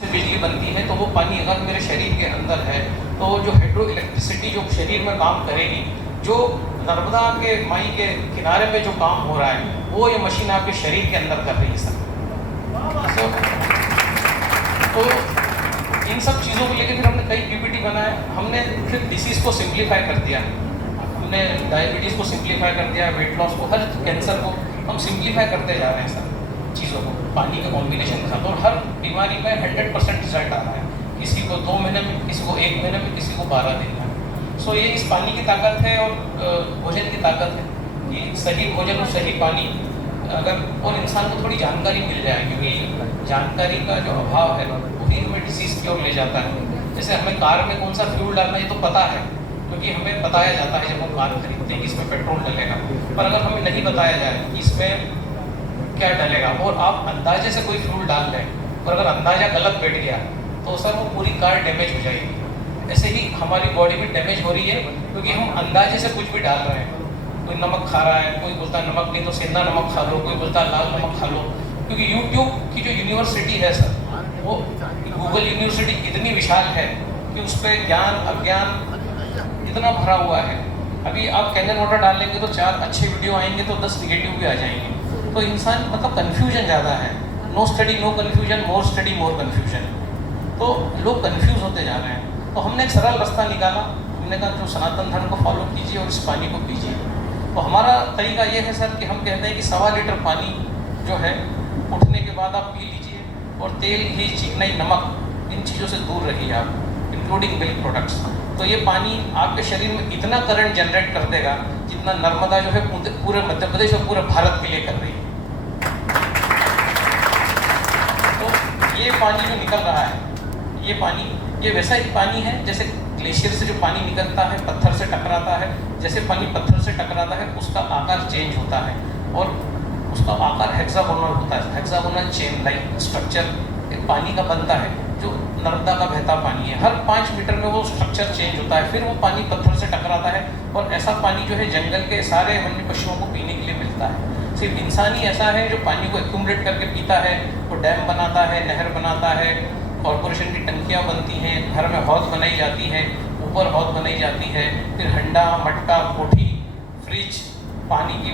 से बिजली बनती है, तो वो पानी अगर मेरे शरीर के अंदर है तो जो हाइड्रो इलेक्ट्रिसिटी जो शरीर में काम करेगी, जो नर्मदा के माई के किनारे पे जो काम हो रहा है वो ये मशीन आपके शरीर के अंदर कर रही है सर। तो इन सब चीज़ों को लेकर फिर हमने कई पीपीटी बनाए। हमने फिर डिसीज़ को सिंप्लीफाई कर दिया, हमने डायबिटीज़ को सिंप्लीफाई कर दिया, वेट लॉस को, हर कैंसर को हम सिंप्लीफाई करते जा रहे हैं सर चीज़ों को पानी के कॉम्बिनेशन के साथ। और हर बीमारी में 100% रिजल्ट आ रहा है, किसी को 2 महीने में, किसी को 1 महीने में, किसी को 12 दिन में। सो ये इस पानी की ताकत है और भोजन की ताकत है कि सही भोजन और सही पानी अगर, और इंसान को थोड़ी जानकारी मिल जाए, क्योंकि जानकारी का जो अभाव है वही हमें डिसीज़ की ओर ले जाता है। जैसे हमें कार में कौन सा फ्यूल डालना है ये तो पता है, क्योंकि हमें बताया जाता है जब हम कार खरीदते हैं कि इसमें पेट्रोल डलेगा। पर अगर हमें नहीं बताया जाए कि इसमें क्या डलेगा और आप अंदाजे से कोई फ्यूल डाल लें और अगर अंदाजा गलत बैठ गया तो सर वो पूरी कार डैमेज हो जाएगी। ऐसे ही हमारी बॉडी भी डैमेज हो रही है क्योंकि हम अंदाजे से कुछ भी डाल रहे हैं। कोई नमक खा रहा है, कोई बोलता है नमक नहीं तो सेंधा नमक खा लो, कोई बोलता है लाल नमक खा लो। क्योंकि यूट्यूब की जो यूनिवर्सिटी है सर, वो गूगल यूनिवर्सिटी इतनी विशाल है कि उस पर ज्ञान अज्ञान इतना भरा हुआ है। अभी आप कैनन वाटर डाल लेंगे तो 4 अच्छे वीडियो आएंगे तो 10 निगेटिव भी आ जाएंगे। तो इंसान मतलब कन्फ्यूजन ज़्यादा है। No study no confusion, more study more confusion. तो लोग कन्फ्यूज होते जा रहे हैं। तो हमने एक सरल रास्ता निकाला, हमने कहा जो सनातन धर्म को फॉलो कीजिए और इस पानी को पीजिए। तो हमारा तरीका ये है सर कि हम कहते हैं कि 1.25 लीटर पानी जो है उठने के बाद आप पी लीजिए, और तेल, घी, चिकनाई, नमक, इन चीज़ों से दूर रहिए आप, इंक्लूडिंग मिल्क प्रोडक्ट्स। तो ये पानी आपके शरीर में इतना करंट जनरेट कर देगा जितना नर्मदा जो है पूरे मध्य प्रदेश और पूरे भारत के लिए कर रही है। तो ये पानी जो निकल रहा है, ये पानी, ये वैसा ही पानी है जैसे ग्लेशियर से जो पानी निकलता है, पत्थर से टकराता है। जैसे पानी पत्थर से टकराता है उसका आकार चेंज होता है और उसका आकार हेक्सागोनल होता है। हेक्सागोनल चेन लाइक स्ट्रक्चर एक पानी का बनता है जो नर्मदा का बहता पानी है। हर 5 मीटर में वो स्ट्रक्चर चेंज होता है, फिर वो पानी पत्थर से टकराता है और ऐसा पानी जो है जंगल के सारे वन्य पशुओं को पीने के लिए मिलता है। सिर्फ इंसान ही ऐसा है जो पानी को एक्यूमुलेट करके पीता है। वो डैम बनाता है, नहर बनाता है, कॉरपोरेशन की टंकियाँ बनती हैं, घर में हौद बनाई जाती है, ऊपर हौद बनाई जाती है, फिर हंडा, मटका, कोठी, फ्रिज, पानी की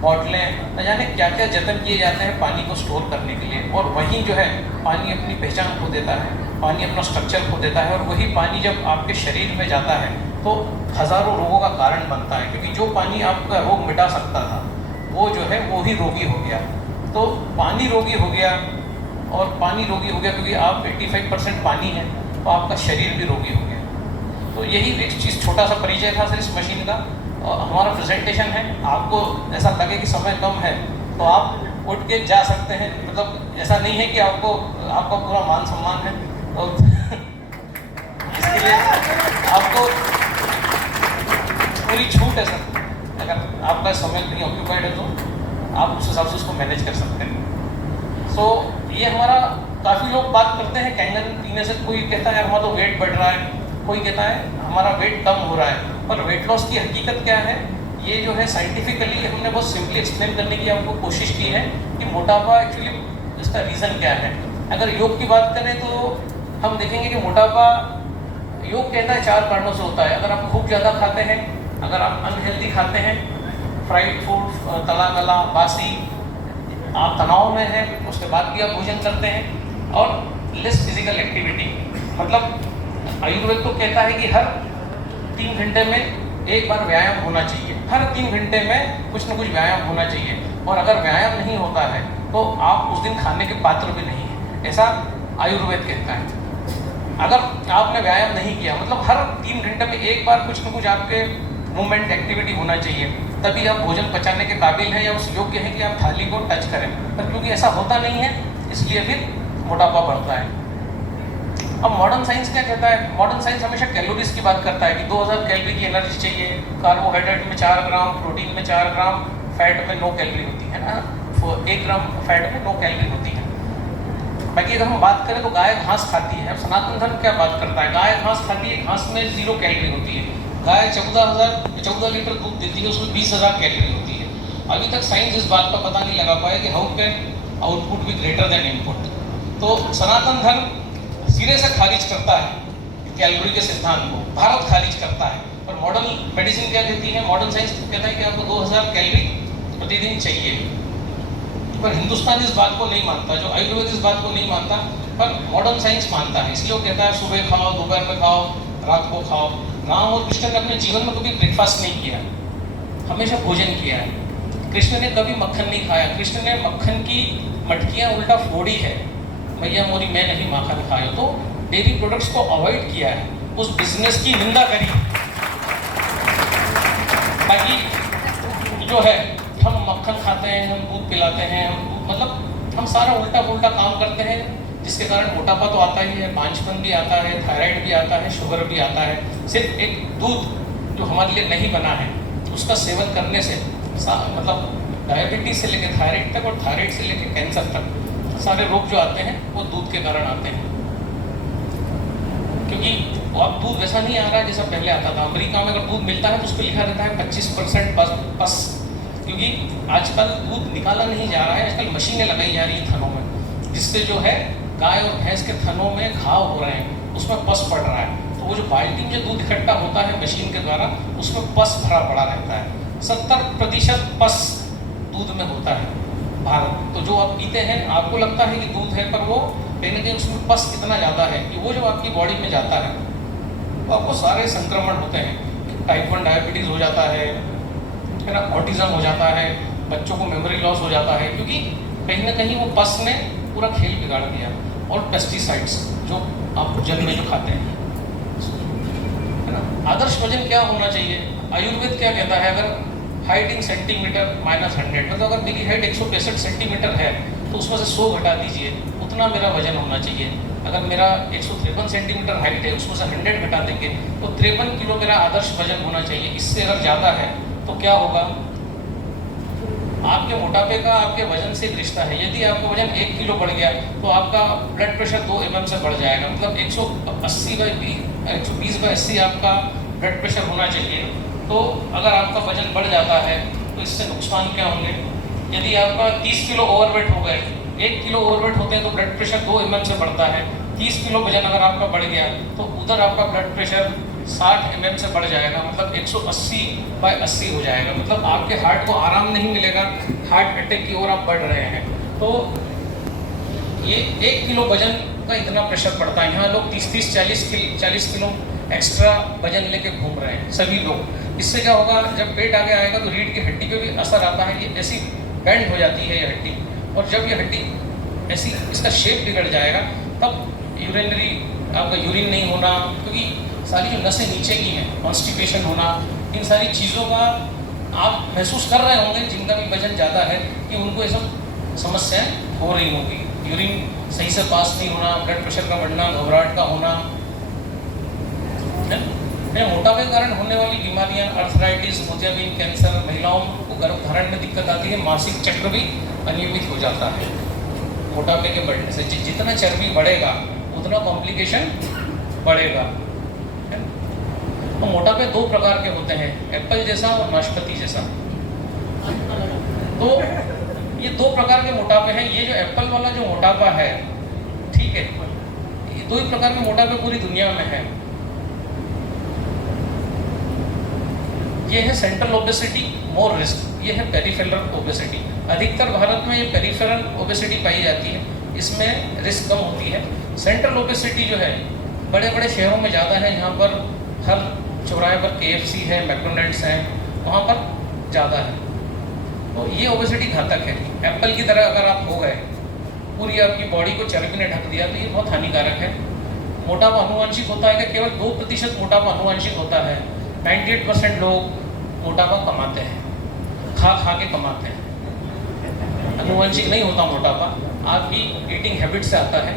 बॉटलें, न जाने क्या क्या जतन किए जाते हैं पानी को स्टोर करने के लिए। और वहीं जो है पानी अपनी पहचान खो देता है, पानी अपना स्ट्रक्चर खो देता है। और वही पानी जब आपके शरीर में जाता है तो हज़ारों रोगों का कारण बनता है, क्योंकि जो पानी आपका रोग मिटा सकता था वो जो है वो ही रोगी हो गया। तो पानी रोगी हो गया, और पानी रोगी हो गया क्योंकि आप 85% पानी है, तो आपका शरीर भी रोगी हो गया। तो यही एक चीज़, छोटा सा परिचय था सर इस मशीन का। और हमारा प्रेजेंटेशन है, आपको ऐसा लगे कि समय कम है तो आप उठ के जा सकते हैं। मतलब ऐसा नहीं है कि आपको, आपका पूरा मान सम्मान है और इसके लिए आपको पूरी छूट है सर। अगर आपका समय नहीं ऑक्यूपाइड है तो आप उस हिसाब से उसको मैनेज कर सकते हैं। सो ये हमारा, काफ़ी लोग बात करते हैं कैंगन पीने से। कोई कहता है हमारा तो वेट बढ़ रहा है, कोई कहता है हमारा वेट कम हो रहा है। पर वेट लॉस की हकीकत क्या है, ये जो है साइंटिफिकली हमने बहुत सिंपली एक्सप्लेन करने की आपको कोशिश की है कि मोटापा एक्चुअली इसका रीज़न क्या है। अगर योग की बात करें तो हम देखेंगे कि मोटापा, योग कहता है 4 कारणों से होता है। अगर आप खूब ज़्यादा खाते हैं, अगर आप अनहेल्दी खाते हैं, फ्राइड फूड, तला गला, बासी, आप तनाव में हैं, उसके बाद भी आप भोजन करते हैं, और लेस फिजिकल एक्टिविटी। मतलब आयुर्वेद तो कहता है कि हर 3 घंटे में एक बार व्यायाम होना चाहिए, हर 3 घंटे में कुछ न कुछ व्यायाम होना चाहिए। और अगर व्यायाम नहीं होता है तो आप उस दिन खाने के पात्र भी नहीं हैं, ऐसा आयुर्वेद कहता है। अगर आपने व्यायाम नहीं किया, मतलब हर 3 घंटे में एक बार कुछ न कुछ आपके मूवमेंट एक्टिविटी होना चाहिए, तभी आप भोजन पचाने के काबिल हैं या उस योग्य हैं कि आप थाली को टच करें। पर क्योंकि ऐसा होता नहीं है, इसलिए फिर मोटापा बढ़ता है। अब मॉडर्न साइंस क्या कहता है, मॉडर्न साइंस हमेशा कैलोरीज की बात करता है कि 2000 कैलोरी की एनर्जी चाहिए, कार्बोहाइड्रेट में 4 ग्राम, प्रोटीन में 4 ग्राम, फैट में 9 कैलोरी होती है ना, 1 ग्राम फैट में 9 कैलोरी होती है। बाकी अगर हम बात करें तो गाय घास खाती है। अब सनातन धर्म क्या बात करता है, गाय घास खाती है, घास में 0 कैलोरी होती है। गाय 14 लीटर दूध देती है, उसमें 20,000 कैलोरी होती है। अभी तक साइंस इस बात का पता नहीं लगा पाया कि how can output be greater than input. तो सनातन धर्म सिरे से खारिज करता है कैलोरी के सिद्धांत को, भारत खारिज करता है। और मॉडर्न मेडिसिन क्या कहती है, मॉडर्न साइंस कहता है कि आपको 2000 कैलोरी प्रतिदिन चाहिए, पर हिंदुस्तान इस बात को नहीं मानता, जो आयुर्वेद इस बात को नहीं मानता, पर मॉडर्न साइंस मानता है। इसलिए वो कहता है सुबह खाओ, दोपहर में खाओ, रात को खाओ। राम और कृष्ण ने अपने जीवन में कभी ब्रेकफास्ट नहीं किया, हमेशा भोजन किया है। कृष्ण ने कभी मक्खन नहीं खाया, कृष्ण ने मक्खन की मटकियाँ उल्टा फोड़ी है, मैया मोरी मैं नहीं माखन खाया। तो डेयरी प्रोडक्ट्स को अवॉइड किया है, उस बिजनेस की निंदा करी, ताकि जो है हम मक्खन खाते हैं, हम दूध पिलाते हैं, मतलब हम सारा उल्टा पुल्टा काम करते हैं, जिसके कारण मोटापा तो आता ही है, बांझपन भी आता है, थायराइड भी आता है, शुगर भी आता है। सिर्फ एक दूध जो हमारे लिए नहीं बना है उसका सेवन करने से मतलब डायबिटीज से लेकर थायराइड तक और थायराइड से लेकर कैंसर तक सारे रोग जो आते हैं वो दूध के कारण आते हैं। क्योंकि अब दूध वैसा नहीं आ रहा है जैसा पहले आता था। अमेरिका में अगर दूध मिलता है तो उस पर लिखा रहता है 25% पस, क्योंकि आजकल दूध निकाला नहीं जा रहा है, आजकल मशीनें लगाई जा रही हैं थनों में, जिससे जो है गाय और भैंस के थनों में घाव हो रहे हैं, उसमें पस पड़ रहा है। तो वो जो बाल्टी में जो दूध इकट्ठा होता है मशीन के द्वारा, उसमें पस भरा पड़ा रहता है। 70% पस दूध में होता है भारत। तो जो आप पीते हैं आपको लगता है कि दूध है, पर वो कहीं ना कहीं उसमें पस इतना ज़्यादा है कि वो जब आपकी बॉडी में जाता है तो आपको सारे संक्रमण होते हैं। टाइप 1 डायबिटीज़ हो जाता है ना, ऑटिज्म हो जाता है, बच्चों को मेमोरी लॉस हो जाता है, क्योंकि कहीं ना कहीं वो पस ने पूरा खेल बिगाड़ दिया। और पेस्टिसाइड्स जो आप जल में जो खाते हैं, है ना। आदर्श वजन क्या होना चाहिए, आयुर्वेद क्या कहता है, अगर हाइट इन सेंटीमीटर -100, मतलब अगर मेरी हाइट 165 सेंटीमीटर है तो उसमें से 100 घटा दीजिए, उतना मेरा वजन होना चाहिए। अगर मेरा 153 सेंटीमीटर हाइट है, उसमें से 100 घटा देंगे तो 53 किलो मेरा आदर्श वजन होना चाहिए। इससे अगर ज़्यादा है तो क्या होगा, आपके मोटापे का आपके वजन से रिश्ता है। यदि आपका वजन 1 किलो बढ़ गया तो आपका ब्लड प्रेशर 2 mm से बढ़ जाएगा, मतलब 120/80 आपका ब्लड प्रेशर होना चाहिए। तो अगर आपका वजन बढ़ जाता है तो इससे नुकसान क्या होंगे। यदि आपका 30 किलो ओवरवेट हो गए, 1 किलो ओवरवेट होते हैं तो ब्लड प्रेशर 2 mm से बढ़ता है। 30 किलो वजन अगर आपका बढ़ गया तो उधर आपका ब्लड प्रेशर 60 mm से बढ़ जाएगा, मतलब 180/80 हो जाएगा। मतलब आपके हार्ट को आराम नहीं मिलेगा, हार्ट अटैक की ओर आप बढ़ रहे हैं। तो ये 1 किलो वजन का इतना प्रेशर पड़ता है। यहाँ लोग 30-30, 40 किलो एक्स्ट्रा वजन लेके घूम रहे हैं सभी लोग। इससे क्या होगा, जब पेट आगे आएगा तो रीढ़ की हड्डी पे भी असर आता है। ये ऐसी बेंड हो जाती है ये हड्डी, और जब ये हड्डी ऐसी इसका शेप बिगड़ जाएगा तब यूरिनरी आपका यूरिन नहीं होना, क्योंकि सारी जो नसें नीचे की हैं, कॉन्स्टिपेशन होना, इन सारी चीज़ों का आप महसूस कर रहे होंगे जिनका भी वजन ज़्यादा है कि उनको ये सब समस्याएं हो रही होंगी। यूरिन सही से पास नहीं होना, ब्लड प्रेशर का बढ़ना, घबराहट का होना, मोटापे के कारण होने वाली बीमारियां, अर्थराइटिस, मोतियाबिंद, कैंसर, महिलाओं को गर्भधारण में दिक्कत आती है, मासिक चक्र भी अनियमित हो जाता है मोटापे के बढ़ने से। जितना चर्बी बढ़ेगा उतना कॉम्प्लिकेशन बढ़ेगा। तो मोटापे 2 प्रकार के होते हैं, एप्पल जैसा और नाशपाती जैसा। तो ये 2 प्रकार के मोटापे हैं। ये जो एप्पल वाला जो मोटापा है, ठीक है, ये 2 ही प्रकार के मोटापे पूरी दुनिया में है। ये है सेंट्रल ओबेसिटी, मोर रिस्क, ये है पेरिफेरल ओबेसिटी। अधिकतर भारत में ये पेरिफेरल ओबेसिटी पाई जाती है, इसमें रिस्क कम होती है। सेंट्रल ओबेसिटी जो है बड़े बड़े शहरों में ज़्यादा है, यहाँ पर हर चौराहे पर KFC है, मैकडोनल्ड्स हैं, वहाँ पर ज़्यादा है। तो ये ओबेसिटी घातक है। एप्पल की तरह अगर आप हो गए, पूरी आपकी बॉडी को चर्बी ने ढक दिया, तो ये बहुत हानिकारक है। मोटापा अनुवांशिक होता है कि केवल 2% मोटापा अनुवांशिक होता है। 98% लोग मोटापा कमाते हैं, खा के कमाते हैं। अनुवांशिक नहीं होता मोटापा, आपकी ईटिंग हैबिट से आता है।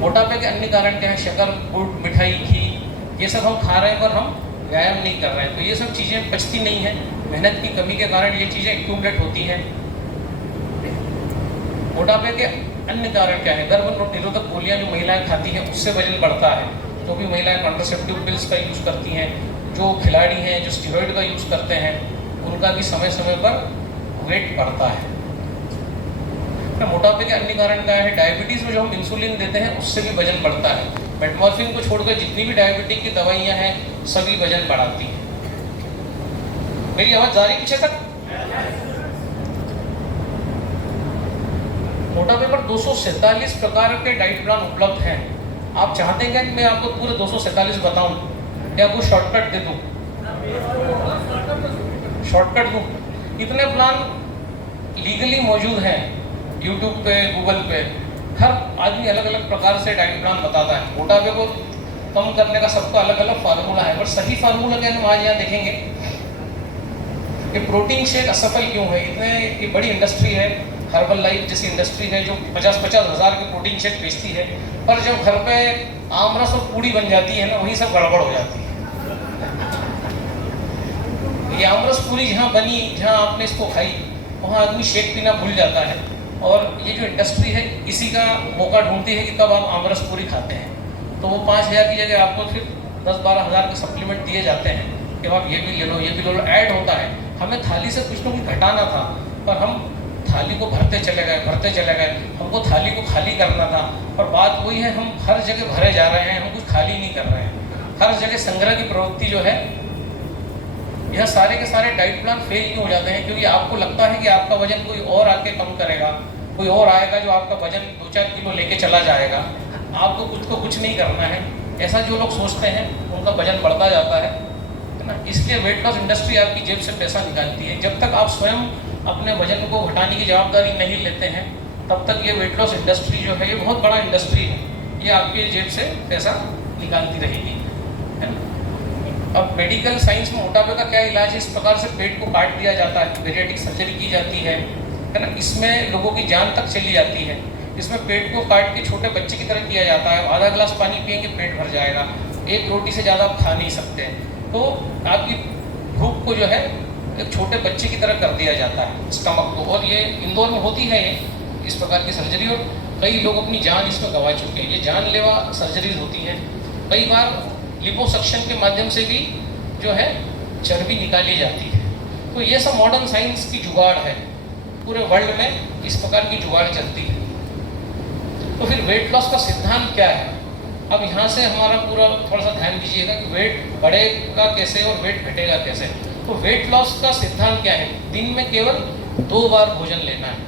मोटापे के अन्य कारण क्या है, शक्कर, गुड़, मिठाई, घी, ये सब हम खा रहे हैं पर हम व्यायाम नहीं कर रहे हैं, तो ये सब चीज़ें पचती नहीं हैं। मेहनत की कमी के कारण ये चीज़ें एक्यूमुलेट होती हैं। मोटापे के अन्य कारण क्या है, गर्भ निरोधक गोलियां जो महिलाएं खाती हैं उससे वजन बढ़ता है। जो भी महिलाएं कॉन्ट्रासेप्टिव पिल्स का यूज़ करती हैं, जो खिलाड़ी हैं जो स्टेरॉइड का यूज़ करते हैं, उनका भी समय समय पर वेट बढ़ता है। मोटापे के अन्य कारण क्या है? डायबिटीज़ में जो हम इंसुलिन देते हैं उससे भी वजन बढ़ता है। मेटमॉर्फिन को छोड़कर जितनी भी डायबिटीज की दवाइयाँ हैं सभी वजन बढ़ाती हैं। मेरी आवाज़ जा रही पीछे तक? मोटापे पर 247 प्रकार के डाइट प्लान उपलब्ध हैं। आप चाहते हैं कि मैं आपको पूरे 247 बताऊं या आपको शॉर्टकट दे दूं? शॉर्टकट दूं? इतने प्लान लीगली मौजूद हैं यूट्यूब पे, गूगल पे। हर आदमी अलग अलग प्रकार से डाइट प्लान बताता है। मोटापे को कम करने का सबका अलग अलग फार्मूला है, पर सही फार्मूला क्या हम आज यहाँ देखेंगे कि प्रोटीन शेक असफल क्यों है। इतने ये बड़ी इंडस्ट्री है, हर्बल लाइफ जैसी इंडस्ट्री है जो 50-50 हज़ार के प्रोटीन शेक बेचती है, पर जब घर पे आमरस और पूड़ी बन जाती है ना, वहीं सब गड़बड़ हो जाती है। ये आमरस पूरी जहाँ बनी, जहाँ आपने इसको खाई, वहाँ आदमी शेक पीना भूल जाता है। और ये जो इंडस्ट्री है इसी का मौका ढूंढती है कि कब आप आमरस पूरी खाते हैं। तो वो 5,000 की जगह आपको फिर 10-12 हज़ार के सप्लीमेंट दिए जाते हैं कि आप ये भी ले लो, ये भी ले लो, ऐड होता है। हमें थाली से कुछ ना कुछ घटाना था, पर हम थाली को भरते चले गए। हमको थाली को खाली करना था, और बात वही है, हम हर जगह भरे जा रहे हैं, हम कुछ खाली नहीं कर रहे हैं। हर जगह संग्रह की प्रवृत्ति जो है, यह सारे के सारे डाइट प्लान फेल क्यों हो जाते हैं? क्योंकि आपको लगता है कि आपका वजन कोई और आके कम करेगा, कोई और आएगा जो आपका वजन 2-4 किलो लेके चला जाएगा। आपको खुद को कुछ नहीं करना है, ऐसा जो लोग सोचते हैं उनका वजन बढ़ता जाता है ना। इसलिए वेट लॉस इंडस्ट्री आपकी जेब से पैसा निकालती है। जब तक आप स्वयं अपने वजन को घटाने की जवाबदारी नहीं लेते हैं, तब तक ये वेट लॉस इंडस्ट्री जो है, ये बहुत बड़ा इंडस्ट्री है, ये आपके जेब से पैसा निकालती रहेगी, है ना। अब मेडिकल साइंस में मोटापे का क्या इलाज है? इस प्रकार से पेट को काट दिया जाता है, बेरिएट्रिक सर्जरी की जाती है ना। इसमें लोगों की जान तक चली जाती है। इसमें पेट को काट के छोटे बच्चे की तरह किया जाता है। आधा गिलास पानी पिएंगे पेट भर जाएगा, एक रोटी से ज़्यादा आप खा नहीं सकते। तो आपकी भूख को जो है एक छोटे बच्चे की तरह कर दिया जाता है, स्टमक को। और ये इंदौर में होती है ये इस प्रकार की सर्जरी, और कई लोग अपनी जान इसमें गंवा चुके हैं। ये जानलेवा सर्जरीज होती हैं। कई बार लिपोसक्शन के माध्यम से भी जो है चर्बी निकाली जाती है। तो ये सब मॉडर्न साइंस की जुगाड़ है, पूरे वर्ल्ड में इस प्रकार की जुगाड़ चलती है। तो फिर वेट लॉस का सिद्धांत क्या है? अब यहाँ से हमारा पूरा थोड़ा सा ध्यान दीजिएगा कि वेट बढ़ेगा कैसे और वेट घटेगा कैसे। तो वेट लॉस का सिद्धांत क्या है? दिन में केवल 2 बार भोजन लेना है।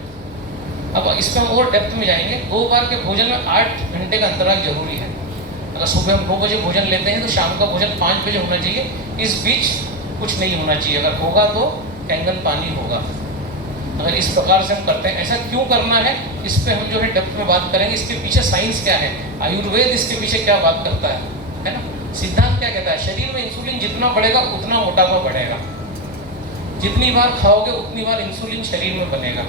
अब इस पर हम और डेप्थ में जाएंगे। 2 बार के भोजन में 8 घंटे का अंतराल जरूरी है। अगर सुबह हम 9 बजे भोजन लेते हैं तो शाम का भोजन 5 बजे होना चाहिए। इस बीच कुछ नहीं होना चाहिए। अगर होगा तो कैंगन पानी होगा। अगर इस प्रकार से हम करते हैं, ऐसा क्यों करना है, इस पर हम जो है डेप्थ में बात करेंगे। इसके पीछे साइंस क्या है, आयुर्वेद इसके पीछे क्या बात करता है ना। सिद्धांत क्या कहता है? शरीर में इंसुलिन जितना बढ़ेगा उतना मोटापा बढ़ेगा। जितनी बार खाओगे उतनी बार इंसुलिन शरीर में बनेगा।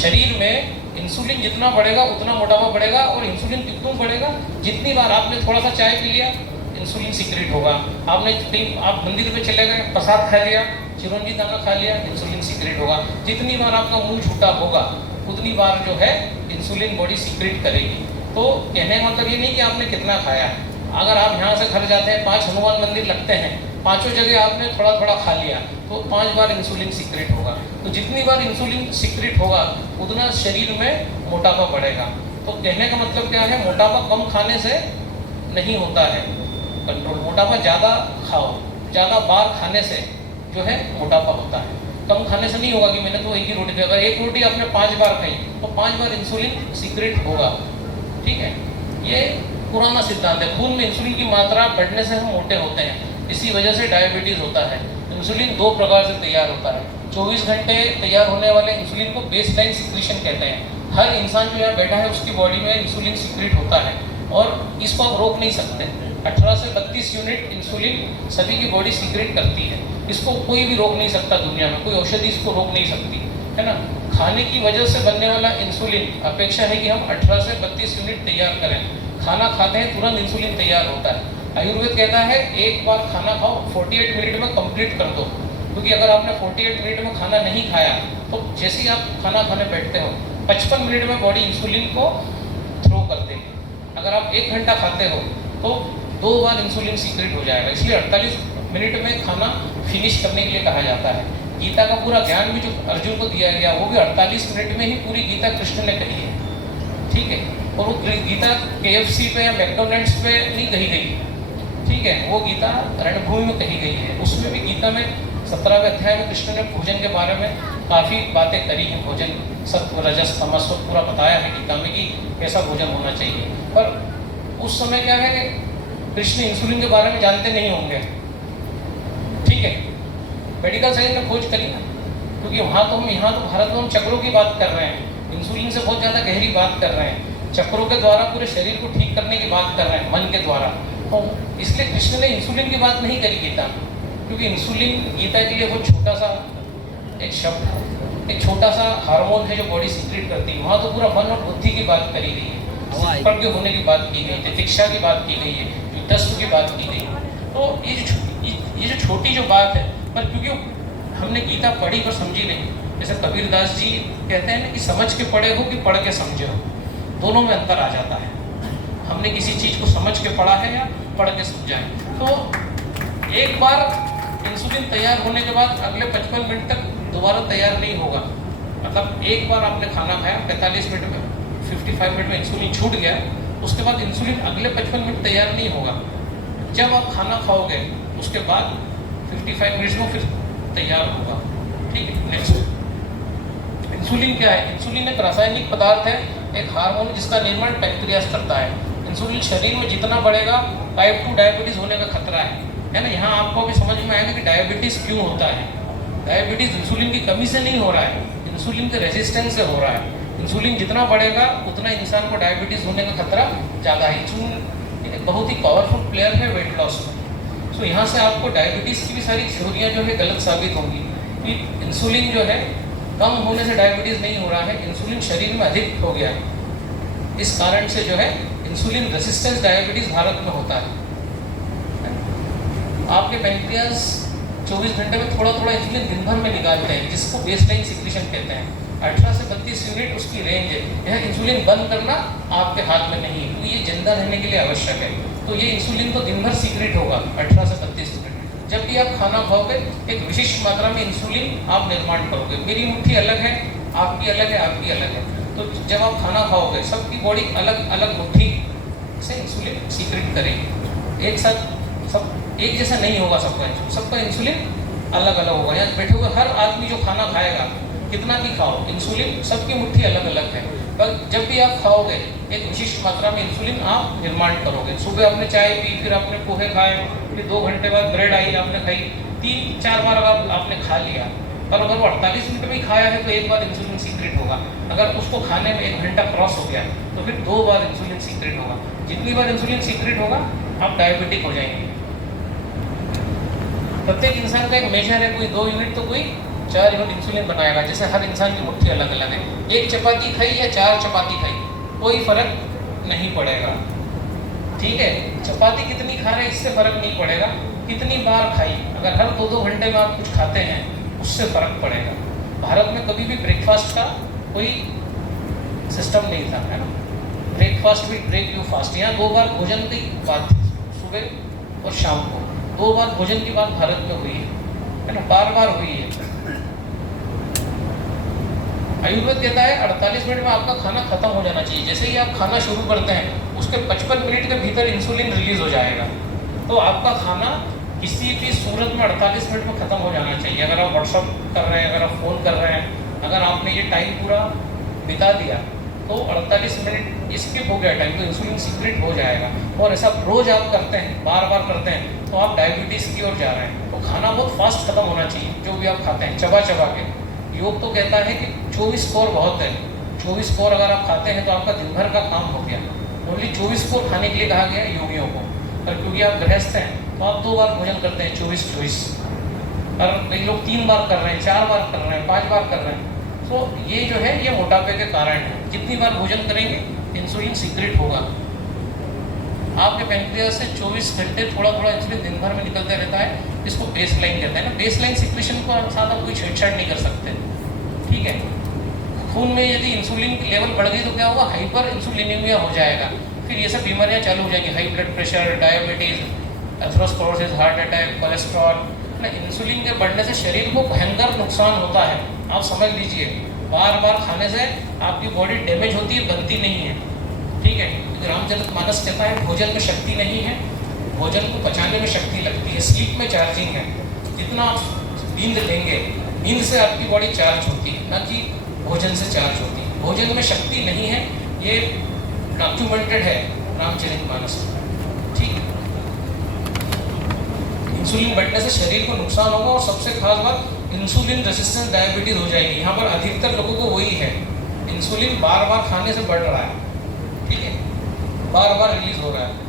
शरीर में इंसुलिन जितना बढ़ेगा उतना मोटापा बढ़ेगा। और इंसुलिन कितना बढ़ेगा? जितनी बार आपने थोड़ा सा चाय पी लिया, इंसुलिन सीक्रेट होगा। आप मंदिर में चले गए, प्रसाद खा लिया, चिरौंजी दाना खा लिया, इंसुलिन सीक्रेट होगा। जितनी बार आपका मुंह छूटा होगा उतनी बार जो है इंसुलिन बॉडी सीक्रेट करेगी। तो कहने का मतलब ये नहीं कि आपने कितना खाया है। अगर आप यहाँ से घर जाते हैं, 5 हनुमान मंदिर लगते हैं, 5 जगह आपने थोड़ा थोड़ा खा लिया, तो 5 बार इंसुलिन सीक्रेट होगा। तो जितनी बार इंसुलिन सीक्रेट होगा उतना शरीर में मोटापा बढ़ेगा। तो कहने का मतलब क्या है? मोटापा कम खाने से नहीं होता है कंट्रोल। मोटापा ज़्यादा खाओ, ज़्यादा बार खाने से जो है मोटापा होता है। कम खाने से नहीं होगा कि मैंने तो एक ही रोटी खाई। अगर एक रोटी आपने 5 बार खाई तो 5 बार इंसुलिन सीक्रेट होगा। ठीक है, ये पुराना सिद्धांत है। खून में इंसुलिन की मात्रा बढ़ने से हम मोटे होते हैं, इसी वजह से डायबिटीज़ होता है। इंसुलिन 2 प्रकार से तैयार होता है। 24 घंटे तैयार होने वाले इंसुलिन को बेसलाइन सिक्रीशन कहते हैं। हर इंसान जो यहाँ बैठा है उसकी बॉडी में इंसुलिन सीक्रेट होता है और इसको आप रोक नहीं सकते। 18 से 32 यूनिट इंसुलिन सभी की बॉडी सीक्रेट करती है। इसको कोई भी रोक नहीं सकता दुनिया में, कोई औषधि इसको रोक नहीं सकती, है ना। खाने की वजह से बनने वाला इंसुलिन अपेक्षा है कि हम 18 से 32 यूनिट तैयार करें। खाना खाते हैं तुरंत इंसुलिन तैयार होता है। आयुर्वेद कहता है एक बार खाना खाओ, 48 मिनट में कंप्लीट कर दो। क्योंकि अगर आपने 48 मिनट में खाना नहीं खाया तो जैसे ही आप खाना खाने बैठते हो 55 मिनट में बॉडी इंसुलिन को थ्रो कर देगी। अगर आप 1 घंटा खाते हो तो 2 बार इंसुलिन सीक्रेट हो जाएगा। इसलिए 48 मिनट में खाना फिनिश करने के लिए कहा जाता है। गीता का पूरा ज्ञान भी जो अर्जुन को दिया गया वो भी 48 मिनट में ही पूरी गीता कृष्ण ने कही है, ठीक है। और वो गीता KFC पे या मैकडोनल्ड्स पे नहीं कही गई, ठीक है। वो गीता रणभूमि में कही गई है। उसमें भी गीता में 17वें अध्याय में कृष्ण ने भोजन के बारे में काफ़ी बातें करी हैं। भोजन सत्व रजस तमस को पूरा बताया है गीता में कि कैसा भोजन होना चाहिए। पर उस समय क्या है कि कृष्ण इंसुलिन के बारे में जानते नहीं होंगे, ठीक है। मेडिकल साइंस में खोज करी ना, क्योंकि वहाँ तो हम यहाँ तो भारत में हम चक्रों की बात कर रहे हैं, इंसुलिन से बहुत ज़्यादा गहरी बात कर रहे हैं, चक्रों के द्वारा पूरे शरीर को ठीक करने की बात कर रहे हैं मन के द्वारा। तो इसलिए कृष्ण ने इंसुलिन की बात नहीं करी गीता में, क्योंकि इंसुलिन गीता के लिए बहुत छोटा सा एक शब्द, एक छोटा सा हार्मोन है जो बॉडी सीक्रेट करती है। वहाँ तो पूरा मन और बुद्धि की बात करी गई है, प्रज्ञ होने की बात की गई है, तितिक्षा की बात की गई है, युद्धस्व की बात की गई है। तो ये जो छोटी जो बात है, पर क्योंकि हमने गीता पढ़ी पर समझी नहीं, जैसे कबीरदास जी कहते हैं ना कि समझ के पढ़े हो कि पढ़ के समझे हो, दोनों में अंतर आ जाता है। हमने किसी चीज़ को समझ के पढ़ा है या पढ़ के समझा है। तो एक बार इंसुलिन तैयार होने के बाद अगले 55 मिनट तक दोबारा तैयार नहीं होगा। मतलब एक बार आपने खाना खाया 45 मिनट में, 55 मिनट में इंसुलिन छूट गया, उसके बाद इंसुलिन अगले 55 मिनट तैयार नहीं होगा। जब आप खाना खाओगे उसके बाद 55 मिनट्स में फिर तैयार होगा, ठीक है। नेक्स्ट, इंसुलिन क्या है? इंसुलिन एक रासायनिक पदार्थ है, एक हार्मोन जिसका निर्माण पैंक्रियास करता है। इंसुलिन शरीर में जितना बढ़ेगा टाइप 2 डायबिटीज़ होने का खतरा है ना। यहाँ आपको भी समझ में आएगा कि डायबिटीज़ क्यों होता है। डायबिटीज़ इंसुलिन की कमी से नहीं हो रहा है, इंसुलिन के रेजिस्टेंस से हो रहा है। इंसुलिन जितना बढ़ेगा उतना इंसान को डायबिटीज़ होने का खतरा ज़्यादा है। इंसुलिन एक बहुत ही पावरफुल प्लेयर है वेट लॉस में। तो यहाँ से आपको डायबिटीज़ की भी सारी थ्योरियाँ जो है गलत साबित होंगी कि इंसुलिन जो है कम होने से डायबिटीज़ नहीं हो रहा है, इंसुलिन शरीर में अधिक हो गया है। इस कारण से जो है इंसुलिन रेसिस्टेंस डायबिटीज़ भारत में होता है। आपके पैंक्रियास 24 घंटे में थोड़ा थोड़ा इंसुलिन दिन भर में निकालते हैं, जिसको बेसलाइन सिक्रीशन कहते हैं। 18 से 32 यूनिट उसकी रेंज है। यह इंसुलिन बंद करना आपके हाथ में नहीं है, क्योंकि ये जिंदा रहने के लिए आवश्यक है। तो ये इंसुलिन तो दिन भर सीक्रेट होगा 18 से 32 यूनिट। जब भी आप खाना खाओगे एक विशिष्ट मात्रा में इंसुलिन आप निर्माण करोगे। मेरी मुट्ठी अलग है, आपकी अलग है, आपकी अलग है। तो जब आप खाना खाओगे सबकी बॉडी अलग अलग मुट्ठी से इंसुलिन सीक्रेट करेगी। एक साथ सब एक जैसा नहीं होगा सबका इंसुलिन अलग अलग होगा। यहाँ बैठे हुए हर आदमी जो खाना खाएगा, कितना भी खाओ, इंसुलिन सबकी मुट्ठी अलग अलग है। पर जब भी आप खाओगे एक विशिष्ट मात्रा में इंसुलिन आप निर्माण करोगे। सुबह आपने चाय पी, फिर आपने पोहे खाए, फिर 2 घंटे बाद ब्रेड आई आपने खाई, 3-4 बार अगर आपने खा लिया, पर अगर वो 48 मिनट में ही खाया है तो एक बार इंसुलिन सीक्रेट होगा। अगर उसको खाने में 1 घंटा क्रॉस हो गया तो फिर 2 बार इंसुलिन सीक्रेट होगा। जितनी बार इंसुलिन सीक्रेट होगा आप डायबिटिक हो जाएंगे। प्रत्येक इंसान का एक मेजर है, कोई 2 यूनिट तो कोई 4 यूनिट इंसुलिन बनाएगा। जैसे हर इंसान की मुट्ठी अलग अलग है। एक चपाती खाई या 4 चपाती खाई कोई फर्क नहीं पड़ेगा, ठीक है। चपाती कितनी खा रहे इससे फर्क नहीं पड़ेगा, कितनी बार खाई। अगर हर 2-2 घंटे में आप कुछ खाते हैं उससे फर्क पड़ेगा। भारत में कभी भी ब्रेकफास्ट का कोई सिस्टम नहीं था, है ना। ब्रेकफास्ट भी ब्रेक यू फास्ट, यहाँ 2 बार भोजन की बात थी, सुबह और शाम को 2 बार भोजन की बात भारत में हुई है ना, बार हुई है। आयुर्वेद कहता है 48 मिनट में आपका खाना खत्म हो जाना चाहिए। जैसे ही आप खाना शुरू करते हैं उसके 55 मिनट के भीतर इंसुलिन रिलीज हो जाएगा। तो आपका खाना किसी भी सूरत में 48 मिनट में ख़त्म हो जाना चाहिए। अगर आप व्हाट्सअप कर रहे हैं, अगर आप फ़ोन कर रहे हैं, अगर आपने ये टाइम पूरा बिता दिया तो 48 मिनट स्किप हो गया टाइम तो इंसुलिन सीक्रेट हो जाएगा। और ऐसा रोज़ आप करते हैं, बार करते हैं, तो आप डायबिटीज़ की ओर जा रहे हैं। तो खाना बहुत फास्ट ख़त्म होना चाहिए जो भी आप खाते हैं, चबा के। योग तो कहता है कि 24 कोर बहुत है। 24 कोर अगर आप खाते हैं तो आपका दिन भर का काम हो गया। ओनली 24 कोर खाने के लिए कहा गया है योगियों को। पर क्योंकि आप गृहस्थ हैं तो आप 2 बार भोजन करते हैं 24। और कई लोग 3 बार कर रहे हैं, 4 बार कर रहे हैं, 5 बार कर रहे हैं। तो ये जो है ये मोटापे के कारण है। जितनी बार भोजन करेंगे इंसुलिन सीक्रेट होगा। आपके पैंक्रियास से 24 घंटे थोड़ा इंसुलिन दिन भर में निकलता रहता है। इसको बेसलाइन कहते हैं ना। बेसलाइन सिक्रेशन को साथ आप कोई छेड़छाड़ नहीं कर सकते, ठीक है। खून में यदि इंसुलिन की लेवल बढ़ गई तो क्या होगा, हाइपर इंसुलिनीमिया हो जाएगा। फिर ये सब बीमारियां चालू हो जाएंगी, high blood pressure, diabetes, atherosclerosis, heart attack, cholesterol, ना इंसुलिन के बढ़ने से शरीर को भयंकर नुकसान होता है। आप समझ लीजिए, बार बार खाने से आपकी बॉडी डैमेज होती है, बनती नहीं है। ठीक है, क्योंकि रामचरितमानस कहता है भोजन में शक्ति नहीं है, भोजन को पचाने में शक्ति लगती है, स्लीप में चार्जिंग है। जितना आप नींद लेंगे, नींद से आपकी बॉडी चार्ज होती है, ना कि भोजन से चार्ज होती है। भोजन में शक्ति नहीं है, ये डॉक्यूमेंटेड है रामचरितमानस में। ठीक है, इंसुलिन बढ़ने से शरीर को नुकसान होगा और सबसे खास बात इंसुलिन रेजिस्टेंस डायबिटीज हो जाएगी। यहाँ पर अधिकतर लोगों को वही है, इंसुलिन बार बार खाने से बढ़ रहा है। ठीक है, बार बार रिलीज हो रहा है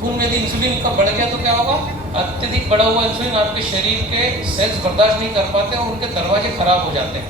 खून में। यदि इंसुलिन का बढ़ गया तो क्या होगा? अत्यधिक बढ़ा हुआ इंसुलिन आपके शरीर के सेल्स बर्दाश्त नहीं कर पाते और उनके दरवाजे खराब हो जाते हैं।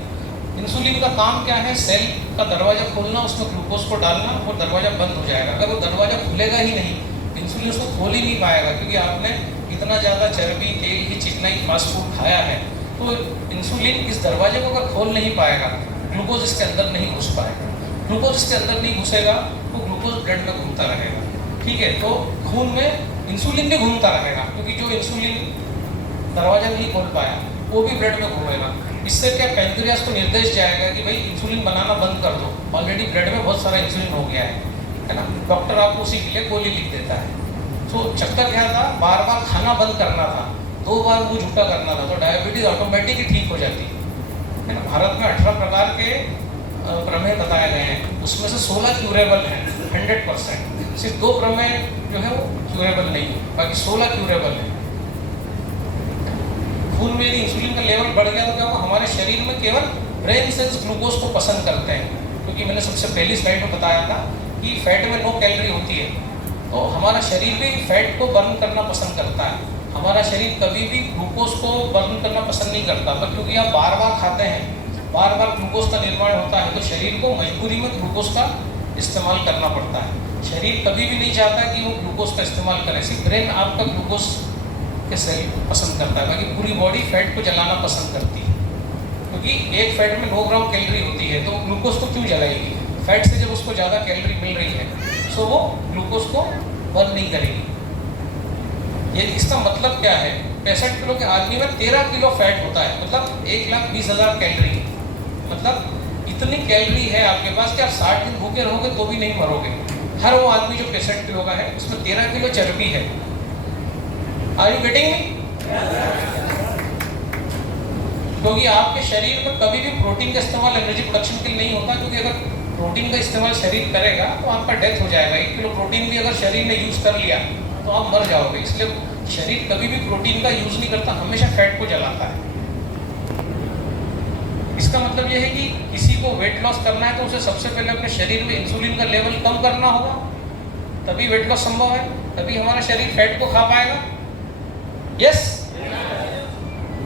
इंसुलिन का काम क्या है? सेल का दरवाजा खोलना, उसमें ग्लूकोज को डालना, वो दरवाजा बंद हो जाएगा। अगर वो दरवाजा खुलेगा ही नहीं, इंसुलिन उसको खोल ही नहीं पाएगा, क्योंकि आपने इतना ज़्यादा चर्बी, तेल की चिकनाई, फास्ट फूड खाया है। तो इंसुलिन इस दरवाजे को अगर खोल नहीं पाएगा, ग्लूकोज इसके अंदर नहीं घुस पाएगा। ग्लूकोज इसके अंदर नहीं घुसेगा तो ग्लूकोज ब्लड में घूमता रहेगा। ठीक है, तो खून में इंसुलिन भी घूमता रहेगा, क्योंकि जो इंसुलिन दरवाजा नहीं खोल पाया वो भी ब्लड में घूमेगा। इससे क्या पैंक्रियास को निर्देश जाएगा कि भाई इंसुलिन बनाना बंद कर दो, ऑलरेडी ब्लड में बहुत सारा इंसुलिन हो गया है ना। डॉक्टर आपको उसी के लिए गोली लिख देता है। तो चक्कर क्या था? बार बार खाना बंद करना था, 2 बार मुंह झूठा करना था, तो डायबिटीज ऑटोमेटिक ही ठीक हो जाती है ना। भारत में 18 प्रकार के प्रमेय बताए गए हैं, उसमें से 16 क्यूरेबल हैं 100%। सिर्फ 2 प्रमेय जो है वो क्यूरेबल नहीं है, बाकी 16 क्यूरेबल है। खून में यदि इंसुलिन का लेवल बढ़ गया तो क्या होगा? हमारे शरीर में केवल ब्रेन सेल्स ग्लूकोज को पसंद करते हैं, क्योंकि मैंने सबसे पहली स्लाइड में बताया था कि फैट में नो कैलोरी होती है। तो हमारा शरीर भी फैट को बर्न करना पसंद करता है। हमारा शरीर कभी भी ग्लूकोज को बर्न करना पसंद नहीं करता, पर क्योंकि आप बार बार खाते हैं, बार बार ग्लूकोज का निर्माण होता है, तो शरीर को मजबूरी में ग्लूकोज का इस्तेमाल करना पड़ता है। शरीर कभी भी नहीं चाहता कि वो ग्लूकोज का इस्तेमाल करे, सिर्फ ब्रेन आपका ग्लूकोज के सेल पसंद करता है, बाकी पूरी बॉडी फैट को जलाना पसंद करती है। क्योंकि एक फैट में 9 ग्राम कैलोरी होती है, तो ग्लूकोज को क्यों जलाएगी? फैट से जब उसको ज़्यादा कैलोरी मिल रही है, तो वो ग्लूकोज को बर्न नहीं करेगी। ये इसका मतलब क्या है? 65 किलो के आदमी में 13 किलो फैट होता है, मतलब 1,20,000 कैलोरी। मतलब इतनी कैलोरी है आपके पास कि आप 60 दिन भूखे रहोगे तो भी नहीं मरोगे। हर वो आदमी जो 65 किलो का है, उसमें 13 किलो चर्बी है। Are you getting me? क्योंकि आपके शरीर में कभी भी प्रोटीन का इस्तेमाल एनर्जी प्रोडक्शन के लिए नहीं होता, क्योंकि अगर प्रोटीन का इस्तेमाल शरीर करेगा तो आपका डेथ हो जाएगा। 1 किलो प्रोटीन भी अगर शरीर ने यूज़ कर लिया तो आप मर जाओगे। इसलिए शरीर कभी भी प्रोटीन का यूज़ नहीं करता, हमेशा फैट को जलाता है। इसका मतलब यह है कि किसी को वेट लॉस करना है तो उसे सबसे पहले अपने शरीर में इंसुलिन का लेवल कम करना होगा, तभी वेट लॉस संभव है, तभी हमारा शरीर फैट को खा पाएगा। यस,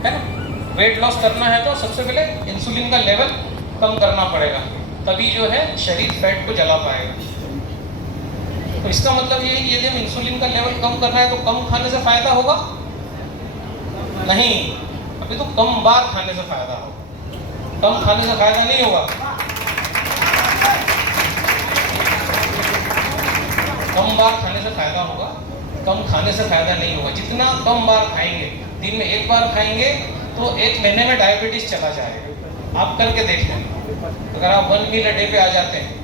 है ना? वेट लॉस करना है तो सबसे पहले इंसुलिन का लेवल कम करना पड़ेगा, तभी जो है शरीर फैट को जला पाएगा। तो इसका मतलब ये है कि यदि हम इंसुलिन का लेवल कम करना है तो कम खाने से फायदा होगा? नहीं, अभी तो कम बार खाने से फायदा होगा, कम खाने से फायदा नहीं होगा। कम बार खाने से फायदा होगा, कम खाने से फायदा नहीं होगा। जितना कम बार खाएंगे, दिन में 1 बार खाएंगे तो 1 महीने में डायबिटीज चला जाएगा। आप करके देख लें, अगर आप 1 मील अ डे पे आ जाते हैं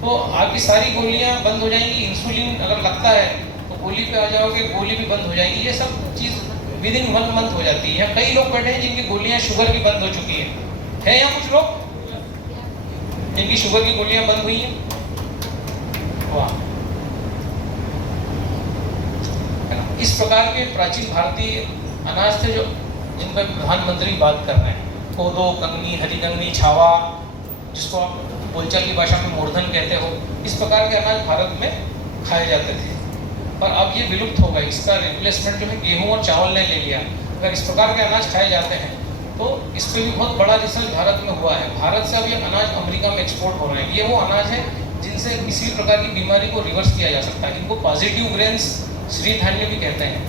तो आपकी सारी गोलियां बंद हो जाएंगी। इंसुलिन अगर लगता है तो गोली पे आ जाओगे, गोली भी बंद हो जाएगी। ये सब चीज़ विद इन 1 मंथ हो जाती है। कई लोग बैठे हैं जिनकी गोलियां शुगर की बंद हो चुकी है यहाँ कुछ लोग जिनकी शुगर की गोलियां बंद हुई हैं? वाह! इस प्रकार के प्राचीन भारतीय अनाज थे जो जिन पर प्रधानमंत्री बात कर रहे हैं। कोदो, कंगनी, हरी कंगनी, छावा, जिसको आप बोलचाल की भाषा में मूर्धन कहते हो, इस प्रकार के अनाज भारत में खाए जाते थे, पर अब ये विलुप्त हो गए। इसका रिप्लेसमेंट जो है गेहूं और चावल ने ले लिया। अगर इस प्रकार के अनाज खाए जाते हैं तो इस पर भी बहुत बड़ा रिसर्च भारत में हुआ है। भारत से अब ये अनाज अमेरिका में एक्सपोर्ट हो रहे हैं। ये वो अनाज है जिनसे किसी भी प्रकार की बीमारी को रिवर्स किया जा सकता है। इनको पॉजिटिव ग्रेन्स, श्री धान्य भी कहते हैं।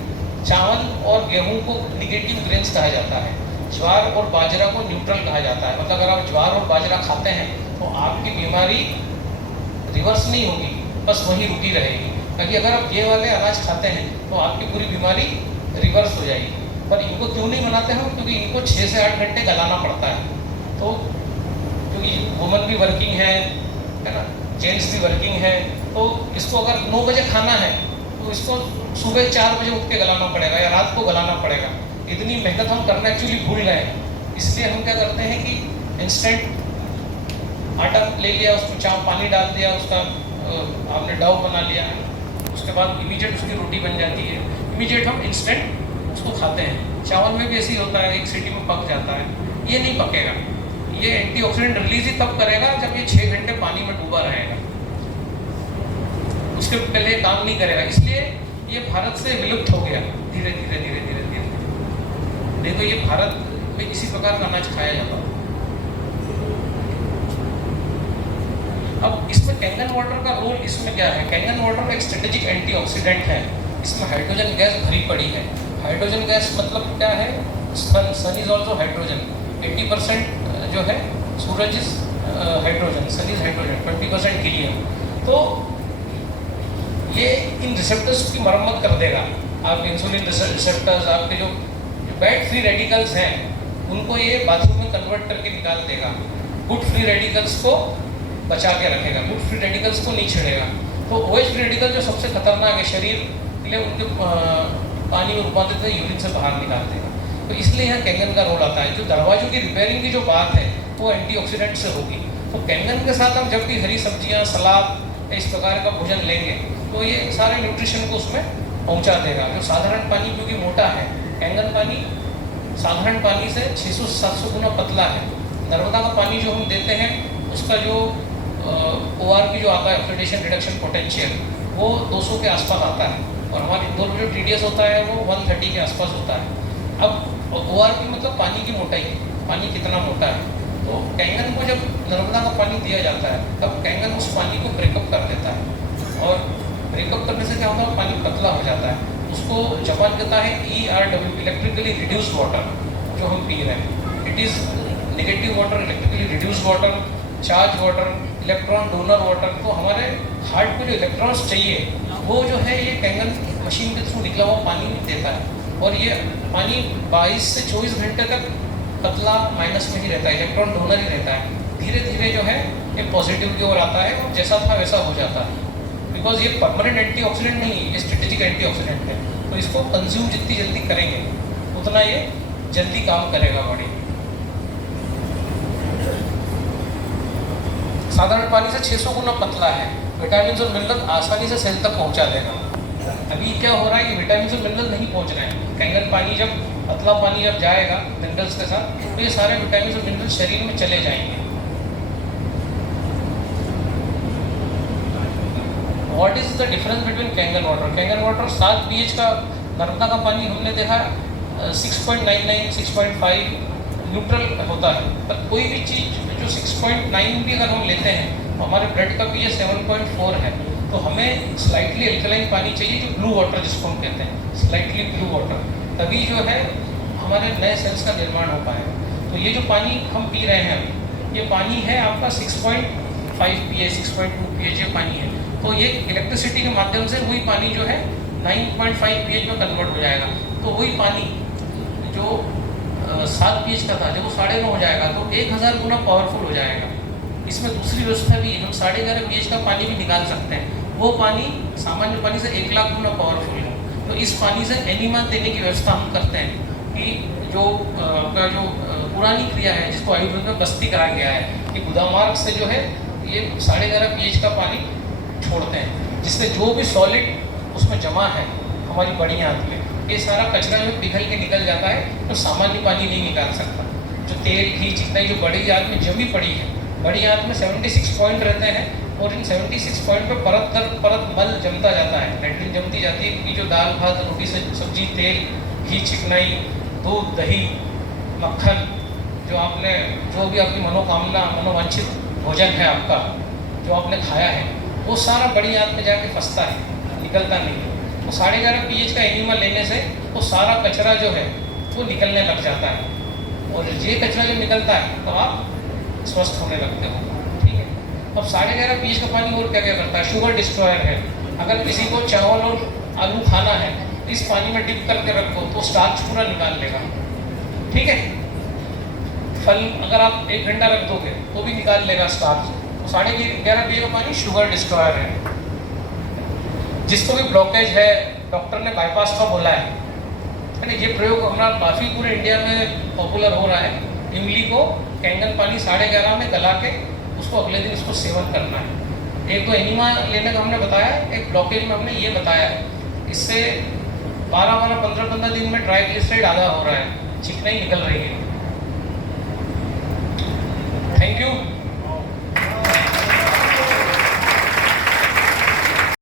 चावल और गेहूं को निगेटिव ग्रेन्स कहा जाता है। ज्वार और बाजरा को न्यूट्रल कहा जाता है। मतलब अगर आप ज्वार और बाजरा खाते हैं तो आपकी बीमारी रिवर्स नहीं होगी, बस वहीं रुकी रहेगी। ताकि अगर आप ये वाले अनाज खाते हैं तो आपकी पूरी बीमारी रिवर्स हो जाएगी। पर इनको क्यों नहीं बनाते हम? क्योंकि इनको 6 से 8 घंटे गलाना पड़ता है। तो क्योंकि वुमन भी वर्किंग है ना, जेंट्स भी वर्किंग है, तो इसको अगर 9 बजे खाना है तो इसको सुबह 4 बजे उठ के गलाना पड़ेगा या रात को गलाना पड़ेगा। इतनी मेहनत हम करना एक्चुअली भूल गए हैं। इसलिए हम क्या करते हैं कि इंस्टेंट आटा ले लिया, उसमें पानी डाल दिया, उसका आपने डो बना लिया, उसके बाद इमीडिएट उसकी रोटी बन जाती है, इमीडिएट हम इंस्टेंट उसको खाते हैं। चावल में भी ऐसे ही होता है, एक सीटी में पक जाता है। ये नहीं पकेगा, ये एंटीऑक्सीडेंट रिलीज ही तब करेगा जब ये 6 घंटे पानी में डूबा रहेगा, उसके पहले काम नहीं करेगा। इसलिए ये भारत से विलुप्त हो गया धीरे धीरे धीरे धीरे धीरे। देखो ये भारत में इसी प्रकार का अनाज खाया जाता है। अब इसमें कैंगन वाटर का रोल इसमें क्या है? कैंगन वाटर एक स्ट्रेटेजिक एंटीऑक्सीडेंट है। इसमें हाइड्रोजन गैस भरी पड़ी है। हाइड्रोजन गैस मतलब क्या है? सन इज ऑल्सो हाइड्रोजन। 80% जो है सूरज is hydrogen, sun is hydrogen, 20% helium. तो ये इन रिसेप्टर्स की मरम्मत कर देगा। आप इंसुलिन रिसेप्टर्स, आपके जो बैड फ्री रेडिकल्स हैं उनको ये बाथरूम में कन्वर्ट करके निकाल देगा। गुड फ्री रेडिकल्स को बचा के रखेगा, गुड फ्री रेडिकल्स को नहीं छेड़ेगा। तो OH फ्री रेडिकल जो सबसे खतरनाक है शरीर के लिए, उनके पानी में रूपांतरित होकर यूरिन से बाहर निकाल देगा। तो इसलिए यहाँ कैंगन का रोल आता है। जो दरवाजों की रिपेयरिंग की जो बात है वो एंटीऑक्सीडेंट से होगी। तो कैंगन के साथ हम जब भी हरी सब्जियाँ, सलाद इस प्रकार का भोजन लेंगे तो ये सारे न्यूट्रिशन को उसमें पहुँचा देगा। जो साधारण पानी क्योंकि मोटा है, कैंगन पानी साधारण पानी से 600 से 700 गुना पतला है। नर्मदा का पानी जो हम देते हैं उसका जो ORP जो आता है, ऑक्सीडेशन रिडक्शन पोटेंशियल, वो 200 के आसपास आता है, और हमारे इंदौर में जो TDS होता है वो 130 के आसपास होता है। अब ORP मतलब पानी की मोटाई, पानी कितना मोटा है। तो कैंगन को जब नर्मदा का पानी दिया जाता है तब कैंगन उस पानी को ब्रेकअप कर देता है, और ब्रेकअप करने से क्या होता है? पानी पतला हो जाता है। उसको जापान कहता है ERW, इलेक्ट्रिकली रिड्यूस्ड वाटर, जो हम पी रहे हैं। It is negative water, electrically reduced water, charge water, electron donor water. तो हमारे हार्ट को जो इलेक्ट्रॉन्स चाहिए वो जो है ये कैंगन मशीन के थ्रू निकला हुआ पानी देता है। और ये पानी 22 से 24 घंटे तक पतला माइनस में ही रहता है, इलेक्ट्रॉन डोनर ही रहता है। धीरे धीरे जो है ये पॉजिटिव की ओर आता है और जैसा था वैसा हो जाता है। बिकॉज ये परमानेंट एंटीऑक्सीडेंट नहीं, ये स्ट्रेटेजिक एंटीऑक्सीडेंट है। तो इसको कंज्यूम जितनी जल्दी करेंगे उतना ये जल्दी काम करेगा बॉडी। साधारण पानी से 600 गुना पतला है। विटामिन और मिनरल आसानी से सेल तक पहुंचा देगा। अभी क्या हो रहा है कि विटामिन और मिनरल नहीं पहुंच रहे हैं। कैंगन पानी जब पतला पानी जब जाएगा मिनरल्स के साथ तो ये सारे विटामिन और मिनरल शरीर में चले जाएंगे। What is the difference between Kangen water? Kangen water 7 pH का, नर्मदा का पानी हमने देखा 6.99, 6.5 न्यूट्रल होता है। पर कोई भी चीज़ जो 6.9 भी अगर हम लेते हैं तो हमारे ब्लड का pH 7.4 है। तो हमें स्लाइटली अल्कलाइन पानी चाहिए, जो ब्लू वाटर जिसको हम कहते हैं, स्लाइटली ब्लू वाटर, तभी जो है हमारे नए सेल्स का निर्माण हो पाएगा। तो ये जो पानी हम पी रहे हैं अभी, ये पानी है आपका 6.5 pH, 6.2 pH ये पानी है। तो ये इलेक्ट्रिसिटी के माध्यम से वही पानी जो है 9.5 pH में कन्वर्ट हो जाएगा। तो वही पानी जो 7 pH का था जब वो 9.5 हो जाएगा तो 1000 गुना पावरफुल हो जाएगा। इसमें दूसरी व्यवस्था भी है, हम 11.5 pH का पानी भी निकाल सकते हैं। वो पानी सामान्य पानी से 1 लाख गुना पावरफुल है। तो इस पानी से एनीमा देने की व्यवस्था हम करते हैं कि जो आपका जो पुरानी क्रिया है जिसको आयुर्वेद में बस्ती कहा गया है कि गुदामार्ग से जो है ये 11.5 pH का पानी छोड़ते हैं, जिससे जो भी सॉलिड उसमें जमा है हमारी बड़ी आंत में, ये सारा कचरा जो पिघल के निकल जाता है। तो सामान्य पानी नहीं निकाल सकता। जो तेल घी जितना जो बड़ी आंत में जमी पड़ी है, बड़ी आंत में 76 पॉइंट रहते हैं और इन 76 पॉइंट पे परत दर परत मल जमता जाता है, लैट्रिन जमती जाती है। कि जो दाल भात रोटी सब्जी, तेल घी, चिकनाई, दूध, दही, मक्खन, जो भी आपकी मनोकामना मनोवांछित भोजन है आपका जो आपने खाया है, वो सारा बड़ी आंत में जाके फंसता है, निकलता नहीं है। तो 11.5 pH का एनिमा लेने से वो सारा कचरा जो है वो निकलने लग जाता है, और ये कचरा जब निकलता है तो आप स्वस्थ होने लगते हो। ठीक है। अब 11.5 pH का पानी और क्या क्या करता है? शुगर डिस्ट्रॉयर है। अगर किसी को चावल और आलू खाना है इस पानी में डिप करके रखो तो स्टार्च पूरा निकाल लेगा, ठीक है। फल अगर आप 1 घंटा रख दोगे तो भी निकाल लेगा स्टार्च। तो 11.5 पीए का पानी शुगर डिस्ट्रॉयर है। जिसको भी ब्लॉकेज है, डॉक्टर ने बाईपास का बोला है ना, ये प्रयोग हमारा काफ़ी पूरे इंडिया में पॉपुलर हो रहा है। इमली को कैंगन पानी 11.5 में गला के उसको अगले दिन उसको सेवन करना है। एक तो एनिमा लेने का हमने बताया, एक ब्लॉकेज में हमने ये बताया है। इससे 12-15 दिन में ट्राइग्लिसराइड आधा हो रहा है, चिकनाई निकल रही है।